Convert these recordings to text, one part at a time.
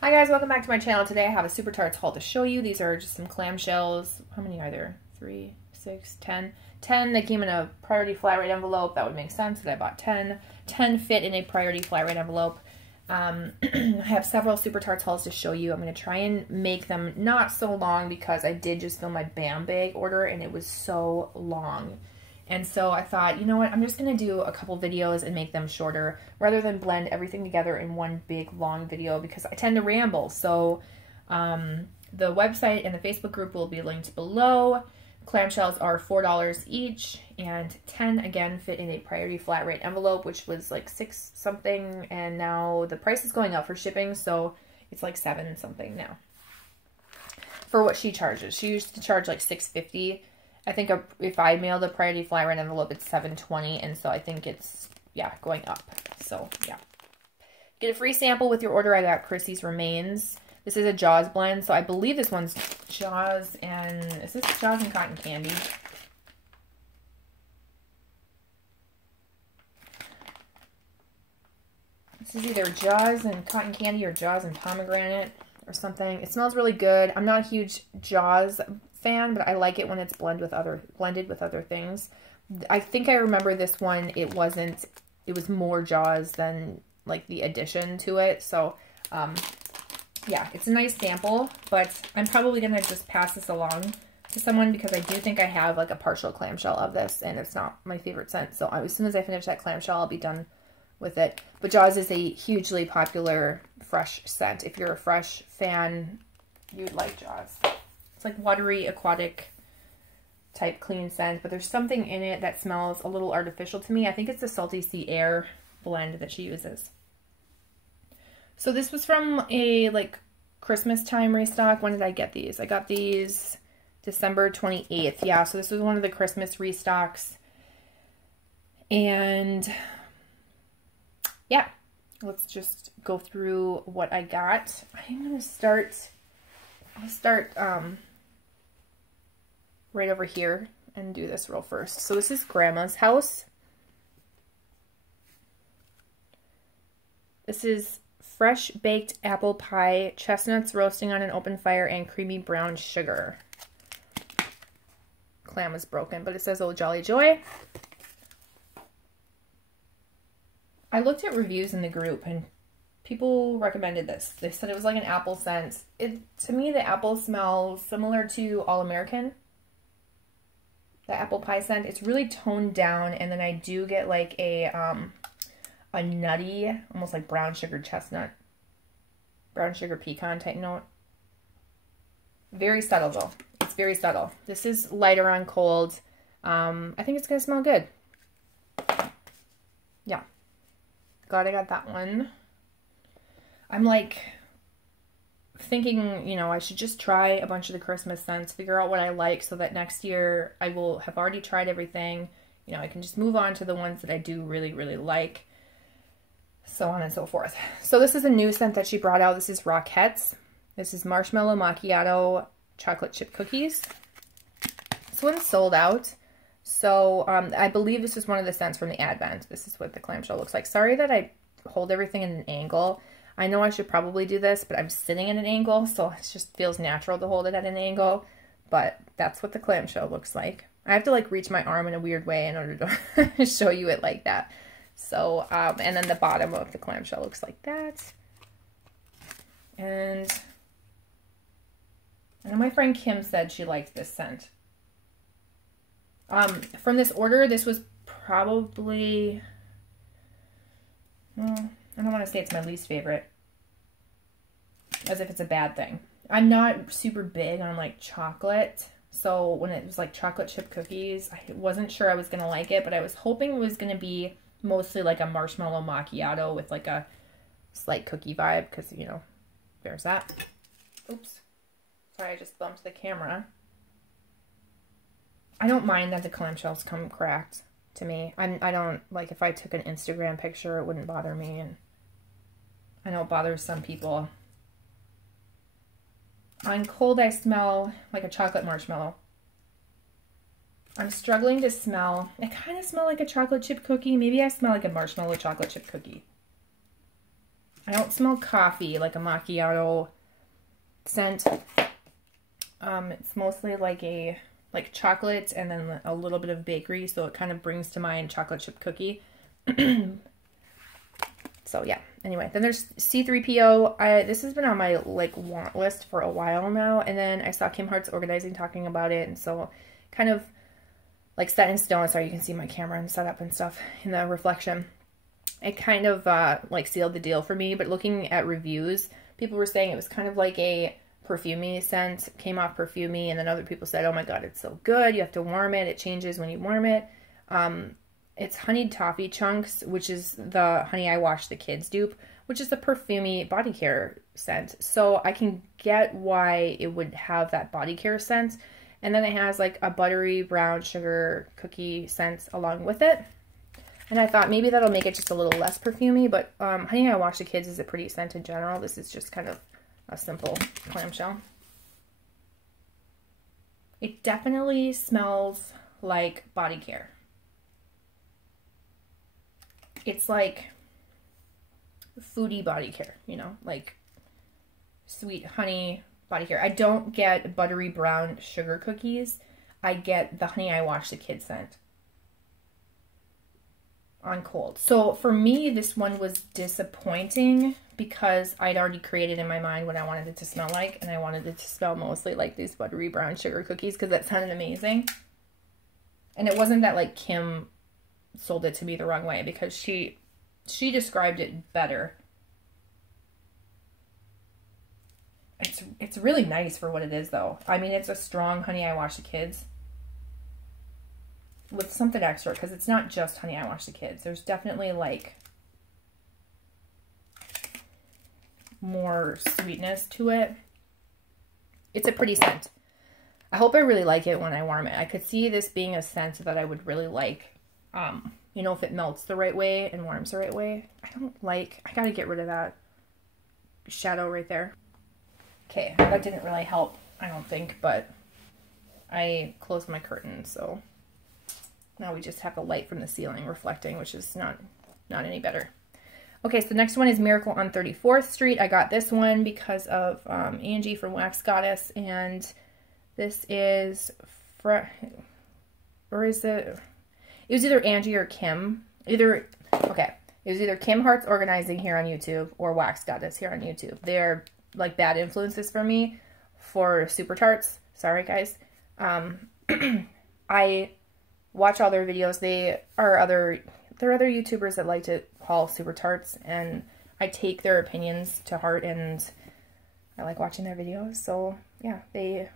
Hi guys, welcome back to my channel. Today I have a Super Tarts haul to show you. These are just some clamshells. How many are there? 3, 6, 10. 10 that came in a priority flat rate envelope. That would make sense that I bought 10. 10 fit in a priority flat rate envelope. I have several Super Tarts hauls to show you. I'm going to try and make them not so long because I did just film my BAM bag order and it was so long. And so I thought, you know what, I'm just going to do a couple videos and make them shorter rather than blend everything together in one big long video because I tend to ramble. So the website and the Facebook group will be linked below. Clamshells are $4 each, and 10 again fit in a priority flat rate envelope, which was like 6 something, and now the price is going up for shipping, so it's like 7 something now for what she charges. She used to charge like $6.50. I think if I mailed a priority flat rate envelope, it's $7.20, and so I think it's, yeah, going up. So, yeah. Get a free sample with your order. I got Chrissy's Remains. This is a Jaws blend, so I believe this one's Jaws and, is this Jaws and Cotton Candy? This is either Jaws and Cotton Candy or Jaws and Pomegranate or something. It smells really good. I'm not a huge Jaws fan, but I like it when it's blended with other things. I think I remember this one, it was more Jaws than like the addition to it. So, yeah, it's a nice sample, but I'm probably going to just pass this along to someone because I do think I have like a partial clamshell of this and it's not my favorite scent. So as soon as I finish that clamshell, I'll be done with it. But Jaws is a hugely popular fresh scent. If you're a fresh fan, you'd like Jaws. It's like watery, aquatic type clean scent, but there's something in it that smells a little artificial to me. I think it's the Salty Sea Air blend that she uses. So this was from a like Christmas time restock. When did I get these? I got these December 28th. Yeah, so this was one of the Christmas restocks. And yeah, let's just go through what I got. I'm going to start, I'll start right over here and do this real first. So this is Grandma's House. This is fresh baked apple pie, chestnuts roasting on an open fire, and creamy brown sugar. Clam is broken, but it says, "Oh, Jolly Joy." I looked at reviews in the group, and people recommended this. They said it was like an apple scent. To me, the apple smells similar to All American. The apple pie scent. It's really toned down, and then I do get like a nutty, almost like brown sugar chestnut, brown sugar pecan type note. Very subtle though. It's very subtle. This is lighter on cold. I think it's gonna smell good. Yeah. Glad I got that one. I'm like thinking, you know, I should just try a bunch of the Christmas scents, figure out what I like so that next year I will have already tried everything. You know, I can just move on to the ones that I do really, really like. So on and so forth. So this is a new scent that she brought out. This is Rockettes. This is Marshmallow Macchiato Chocolate Chip Cookies. This one's sold out. So I believe this is one of the scents from the Advent. This is what the clamshell looks like. Sorry that I hold everything in an angle. I know I should probably do this, but I'm sitting at an angle, so it just feels natural to hold it at an angle. But that's what the clamshell looks like. I have to like reach my arm in a weird way in order to show you it like that. So, and then the bottom of the clamshell looks like that. And I know my friend Kim said she liked this scent. From this order, this was probably, well, I don't want to say it's my least favorite, as if it's a bad thing. I'm not super big on like chocolate. So when it was like chocolate chip cookies, I wasn't sure I was going to like it, but I was hoping it was going to be mostly like a marshmallow macchiato with like a slight cookie vibe, because, you know, there's that. Oops. Sorry, I just bumped the camera. I don't mind that the clamshells come cracked to me. I don't, like, if I took an Instagram picture, it wouldn't bother me, and I know it bothers some people. On cold, I smell like a chocolate marshmallow. I'm struggling to smell. I kind of smell like a chocolate chip cookie. Maybe I smell like a marshmallow chocolate chip cookie. I don't smell coffee, like a macchiato scent. It's mostly like chocolate and then a little bit of bakery, so it kind of brings to mind chocolate chip cookie. So yeah, anyway, then there's C3PO. This has been on my like want list for a while now, and then I saw Kim Hart's Organizing talking about it, and so kind of like set in stone. Sorry, you can see my camera and setup and stuff in the reflection. It kind of like sealed the deal for me, but looking at reviews, people were saying it was kind of like a perfumey scent, came off perfumey, and then other people said, oh my god, it's so good, you have to warm it, it changes when you warm it. It's honeyed toffee chunks, which is the Honey I Wash the Kids dupe, which is the perfumey body care scent. So I can get why it would have that body care scent. And then it has like a buttery brown sugar cookie scent along with it. And I thought maybe that'll make it just a little less perfumey, but Honey I Wash the Kids is a pretty scent in general. This is just kind of a simple clamshell. It definitely smells like body care. It's like foodie body care, you know, like sweet honey body care. I don't get buttery brown sugar cookies. I get the Honey I Wash the Kids scent on cold. So for me, this one was disappointing because I'd already created in my mind what I wanted it to smell like, and I wanted it to smell mostly like these buttery brown sugar cookies because that sounded amazing. And it wasn't that like Kim sold it to me the wrong way, because she described it better. It's really nice for what it is though. I mean, it's a strong Honey I Wash the Kids with something extra, because it's not just Honey I Wash the Kids. There's definitely like more sweetness to it. It's a pretty scent. I hope I really like it when I warm it. I could see this being a scent that I would really like. You know, if it melts the right way and warms the right way. I gotta get rid of that shadow right there. Okay, that didn't really help, I don't think, but I closed my curtain, so now we just have the light from the ceiling reflecting, which is not any better. Okay, so the next one is Miracle on 34th Street. I got this one because of Angie from Wax Goddess, and this is, or is it... It was either Angie or Kim. Okay. It was either Kim Hart's Organizing here on YouTube or Wax Goddess here on YouTube. They're like bad influences for me for Super Tarts. Sorry, guys. I watch all their videos. There are other YouTubers that like to haul Super Tarts, and I take their opinions to heart, and I like watching their videos. So yeah, they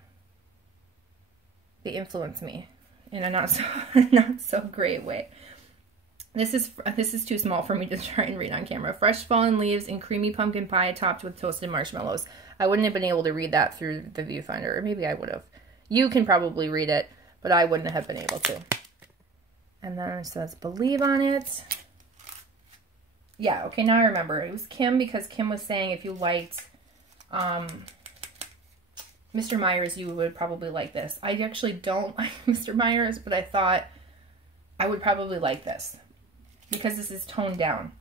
influence me in a not so great way. This is too small for me to try and read on camera. Fresh fallen leaves and creamy pumpkin pie topped with toasted marshmallows. I wouldn't have been able to read that through the viewfinder, or maybe I would have. You can probably read it, but I wouldn't have been able to. And then it says believe on it. Yeah, okay, now I remember. It was Kim, because Kim was saying if you liked Mr. Myers, you would probably like this. I actually don't like Mr. Myers, but I thought I would probably like this because this is toned down.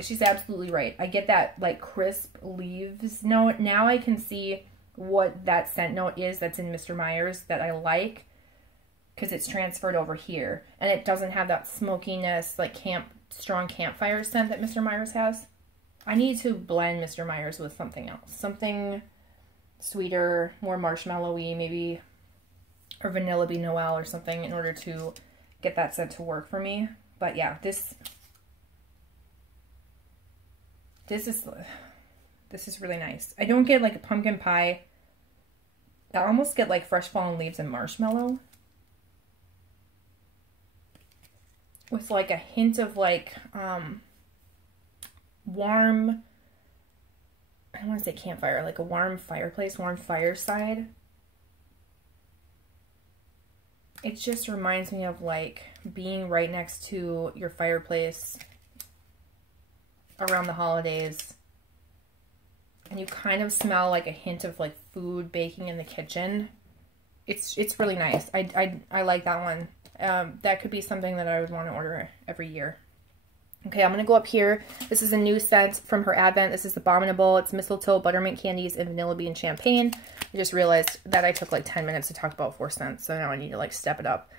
She's absolutely right. I get that like crisp leaves note. Now I can see what that scent note is that's in Mr. Myers that I like, because it's transferred over here, and it doesn't have that smokiness, like strong campfire scent that Mr. Myers has. I need to blend Mr. Myers with something else. Something sweeter, more marshmallowy, maybe, or Vanilla Bean Noel or something, in order to get that scent to work for me. But yeah, this is really nice. I don't get like a pumpkin pie. I almost get like fresh fallen leaves and marshmallow with like a hint of like warm, I don't want to say campfire, like a warm fireplace, warm fireside. It just reminds me of like being right next to your fireplace around the holidays, and you kind of smell like a hint of like food baking in the kitchen. It's really nice. I like that one. That could be something that I would want to order every year. Okay, I'm going to go up here. This is a new scent from her Advent. This is the Bominable. It's mistletoe, buttermint candies, and vanilla bean champagne. I just realized that I took like 10 minutes to talk about 4 scents, so now I need to like step it up.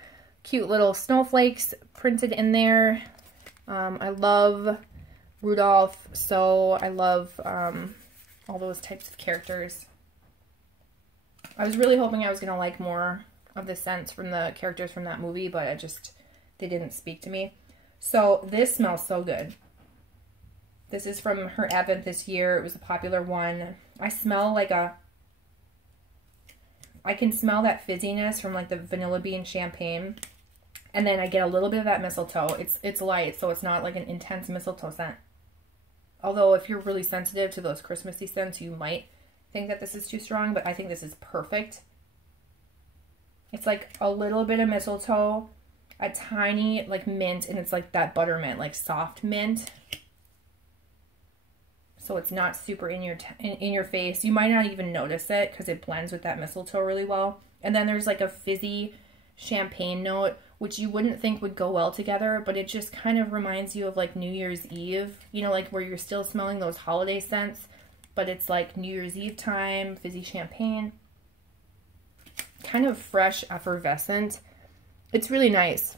Cute little snowflakes printed in there. I love Rudolph, so I love all those types of characters. I was really hoping I was going to like more of the scents from the characters from that movie, but they didn't speak to me. So this smells so good. This is from her Advent this year. It was a popular one. I smell like I can smell that fizziness from like the vanilla bean champagne. And then I get a little bit of that mistletoe. It's light, so it's not like an intense mistletoe scent. Although if you're really sensitive to those Christmassy scents, you might think that this is too strong, but I think this is perfect. It's like a little bit of mistletoe, a tiny like mint, and it's like that buttermint, like soft mint. So it's not super in your face. You might not even notice it because it blends with that mistletoe really well. And then there's like a fizzy champagne note, which you wouldn't think would go well together, but it just kind of reminds you of like New Year's Eve, you know, like where you're still smelling those holiday scents, but it's like New Year's Eve time, fizzy champagne. Kind of fresh, effervescent. It's really nice.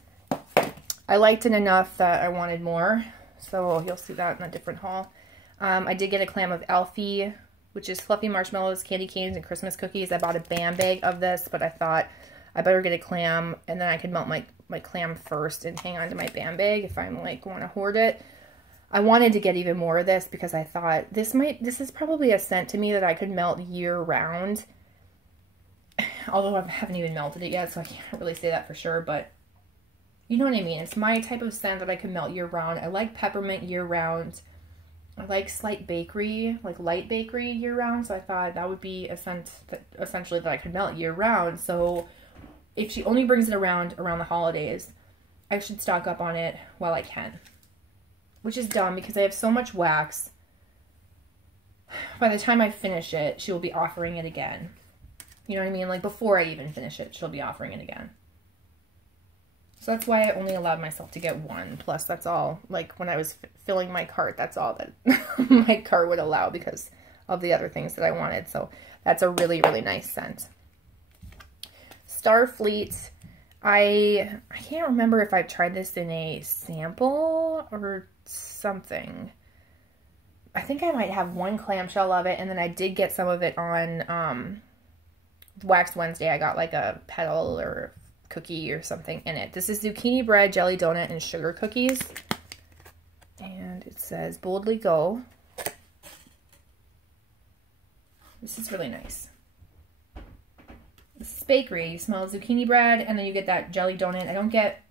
I liked it enough that I wanted more, so you'll see that in a different haul. I did get a Clam of Alfie, which is fluffy marshmallows, candy canes, and Christmas cookies. I bought a BAM bag of this, but I thought I better get a clam, and then I could melt my clam first and hang on to my BAM bag if I'm like want to hoard it. I wanted to get even more of this because I thought this is probably a scent to me that I could melt year round. Although I haven't even melted it yet, so I can't really say that for sure, but you know what I mean. It's my type of scent that I can melt year round. I like peppermint year round. I like slight bakery, like light bakery year round, so I thought that would be a scent that essentially that I could melt year round. So if she only brings it around the holidays, I should stock up on it while I can. Which is dumb because I have so much wax. By the time I finish it, she will be offering it again. You know what I mean? Like before I even finish it, she'll be offering it again. So that's why I only allowed myself to get one. Plus, that's all, like, when I was filling my cart, that's all that my cart would allow because of the other things that I wanted. So that's a really, really nice scent. Starfleet. I can't remember if I've tried this in a sample or something. I think I might have one clamshell of it, and then I did get some of it on Wax Wednesday. I got like a petal or cookie or something in it. This is zucchini bread, jelly donut, and sugar cookies. And it says, boldly go. This is really nice. This is bakery. You smell zucchini bread, and then you get that jelly donut. I don't get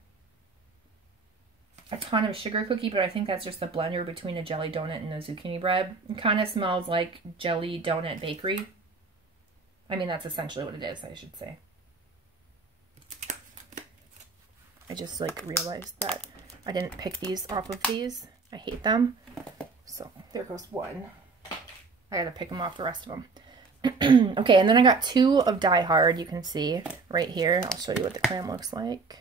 a ton of sugar cookie, but I think that's just the blender between a jelly donut and a zucchini bread. It kind of smells like jelly donut bakery. I mean, that's essentially what it is, I should say. I just like realized that I didn't pick these off of these. I hate them. So there goes one. I gotta pick them off the rest of them. Okay, and then I got 2 of Die Hard. You can see right here. I'll show you what the clam looks like.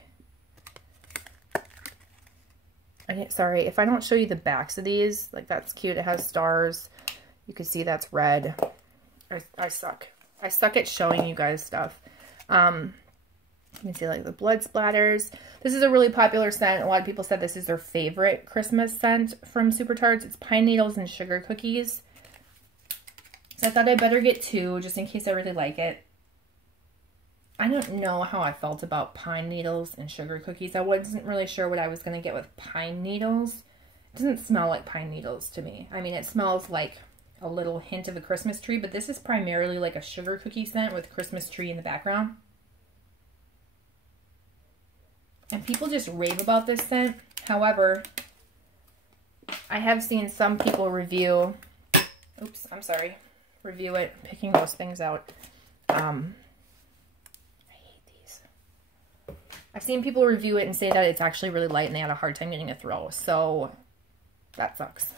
Sorry, if I don't show you the backs of these, like that's cute. It has stars. You can see that's red. I suck. I suck at showing you guys stuff. You can see like the blood splatters. This is a really popular scent. A lot of people said this is their favorite Christmas scent from Super Tarts. It's pine needles and sugar cookies. So I thought I'd better get 2 just in case I really like it. I don't know how I felt about pine needles and sugar cookies. I wasn't really sure what I was going to get with pine needles. It doesn't smell like pine needles to me. I mean, it smells like a little hint of a Christmas tree, but this is primarily like a sugar cookie scent with Christmas tree in the background. And people just rave about this scent. However, I have seen some people review, oops, I'm sorry, review it, picking those things out. I hate these. I've seen people review it and say that it's actually really light and they had a hard time getting a throw. So that sucks.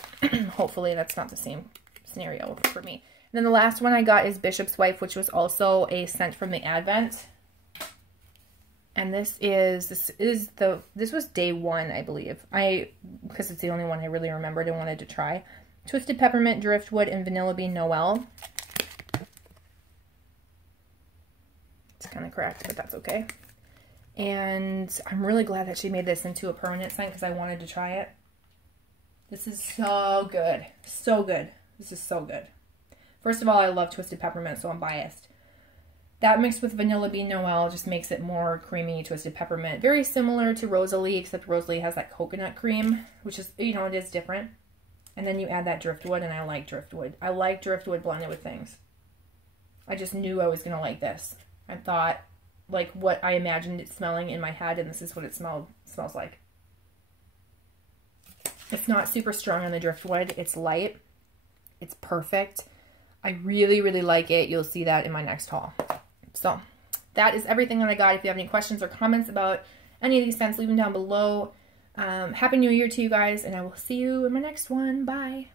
Hopefully that's not the same scenario for me. And then the last one I got is Bishop's Wife, which was also a scent from the Advent. And this was day 1, I believe. Because it's the only one I really remembered and wanted to try. Twisted Peppermint, Driftwood, and Vanilla Bean Noel. It's kind of cracked, but that's okay. And I'm really glad that she made this into a permanent scent because I wanted to try it. This is so good. So good. This is so good. First of all, I love Twisted Peppermint, so I'm biased. That mixed with Vanilla Bean Noel just makes it more creamy Twisted Peppermint. Very similar to Rosalie, except Rosalie has that coconut cream, which is, you know, it is different. And then you add that Driftwood, and I like Driftwood. I like Driftwood blended with things. I just knew I was going to like this. I thought, like, what I imagined it smelling in my head, and this is what it smells like. It's not super strong on the Driftwood. It's light. It's perfect. I really, really like it. You'll see that in my next haul. So that is everything that I got. If you have any questions or comments about any of these scents, leave them down below. Happy New Year to you guys, and I will see you in my next one. Bye.